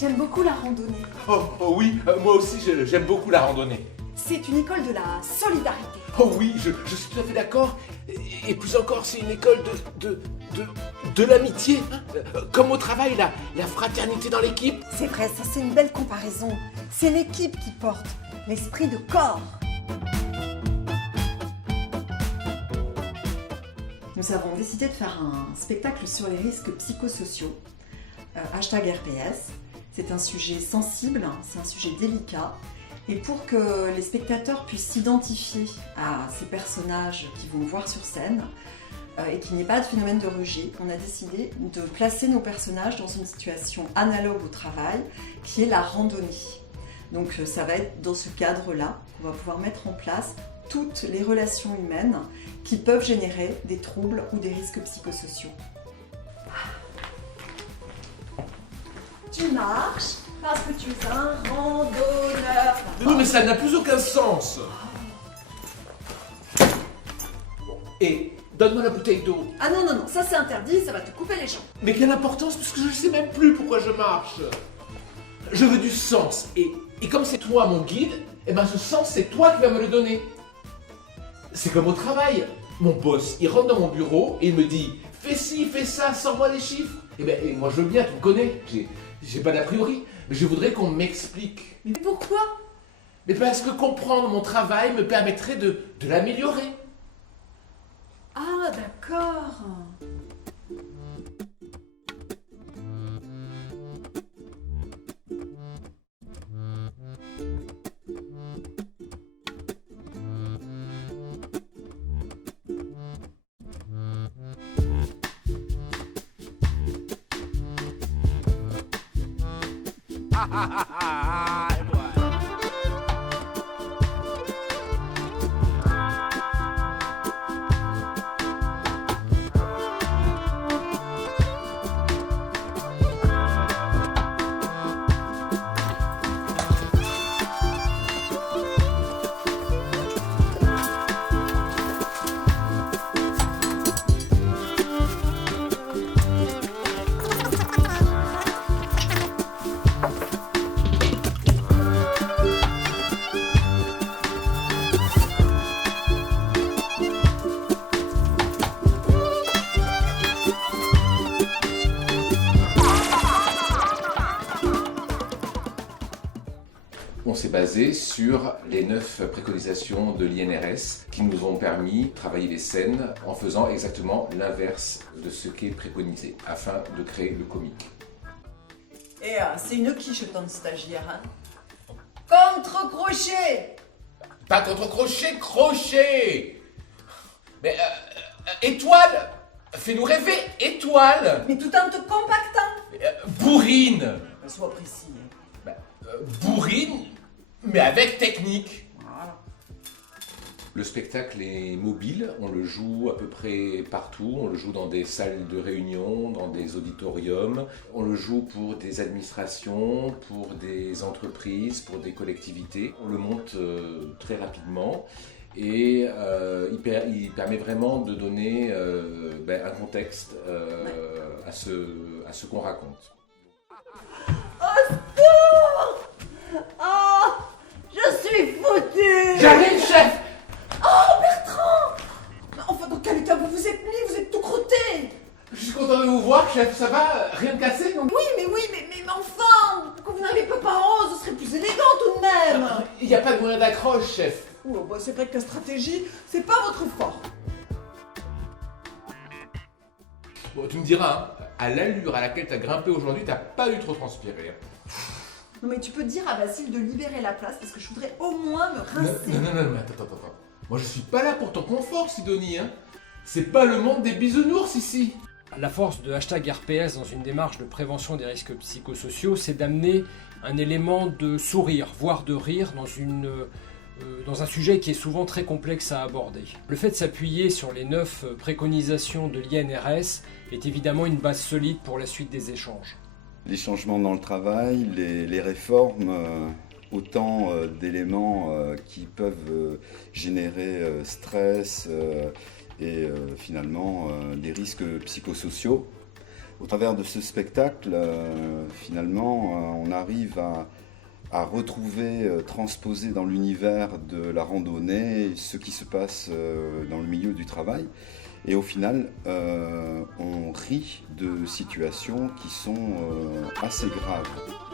J'aime beaucoup la randonnée. Oh oui, moi aussi j'aime beaucoup la randonnée. C'est une école de la solidarité. Oh oui, je suis tout à fait d'accord. Et plus encore, c'est une école de l'amitié. Hein. Comme au travail, la fraternité dans l'équipe. C'est vrai, ça c'est une belle comparaison. C'est l'équipe qui porte l'esprit de corps. Nous avons décidé de faire un spectacle sur les risques psychosociaux. #RPS. C'est un sujet sensible, c'est un sujet délicat. Et pour que les spectateurs puissent s'identifier à ces personnages qu'ils vont voir sur scène et qu'il n'y ait pas de phénomène de rejet, on a décidé de placer nos personnages dans une situation analogue au travail, qui est la randonnée. Donc ça va être dans ce cadre-là qu'on va pouvoir mettre en place toutes les relations humaines qui peuvent générer des troubles ou des risques psychosociaux. Tu marches parce que tu es un randonneur. Non, mais ça n'a plus aucun sens. Et donne-moi la bouteille d'eau. Ah non, non, non, ça c'est interdit, ça va te couper les jambes. Mais quelle importance, parce que je ne sais même plus pourquoi je marche. Je veux du sens. Et comme c'est toi mon guide, eh ben ce sens, c'est toi qui vas me le donner. C'est comme au travail. Mon boss, il rentre dans mon bureau et il me dit « Fais ci, fais ça, sors-moi les chiffres ». Et moi je veux bien, tu me connais. J'ai pas d'a priori. Mais je voudrais qu'on m'explique. Mais pourquoi? Mais parce que comprendre mon travail me permettrait de l'améliorer. Ah, d'accord. On s'est basé sur les 9 préconisations de l'INRS qui nous ont permis de travailler les scènes en faisant exactement l'inverse de ce qui est préconisé, afin de créer le comique. Et c'est une quiche ton stagiaire, hein? Contre-crochet! Pas contre-crochet, crochet! Mais étoile! Fais-nous rêver, étoile! Mais tout en te compactant! Bourrine! Sois précis. Hein. Bourrine, mais avec technique. Voilà. Le spectacle est mobile, on le joue à peu près partout, on le joue dans des salles de réunion, dans des auditoriums, on le joue pour des administrations, pour des entreprises, pour des collectivités. On le monte très rapidement et il permet vraiment de donner un contexte à ce qu'on raconte. Au secours! Oh! Je suis foutue! J'arrive, chef! Oh, Bertrand! Enfin, dans quel état vous vous êtes mis? Vous êtes tout crotté! Je suis content de vous voir, chef, ça va? Rien de cassé, non? Oui, mais enfin! Pourquoi vous n'arrivez pas par en haut? Ce serait plus élégant tout de même! Il n'y a pas de moyen d'accroche, chef. Oh, bah, c'est vrai que la stratégie, c'est pas votre fort. Bon, tu me diras, hein, à l'allure à laquelle tu as grimpé aujourd'hui, t'as pas dû trop transpirer. Non, mais tu peux dire à Basile de libérer la place parce que je voudrais au moins me rincer. Non, attends. Moi, je suis pas là pour ton confort, Sidonie, hein. C'est pas le monde des bisounours ici. La force de #RPS dans une démarche de prévention des risques psychosociaux, c'est d'amener un élément de sourire, voire de rire dans un sujet qui est souvent très complexe à aborder. Le fait de s'appuyer sur les 9 préconisations de l'INRS est évidemment une base solide pour la suite des échanges. Les changements dans le travail, les réformes, autant d'éléments qui peuvent générer stress et finalement des risques psychosociaux. Au travers de ce spectacle, finalement, on arrive à retrouver, transposer dans l'univers de la randonnée ce qui se passe dans le milieu du travail. Et au final, on rit de situations qui sont assez graves.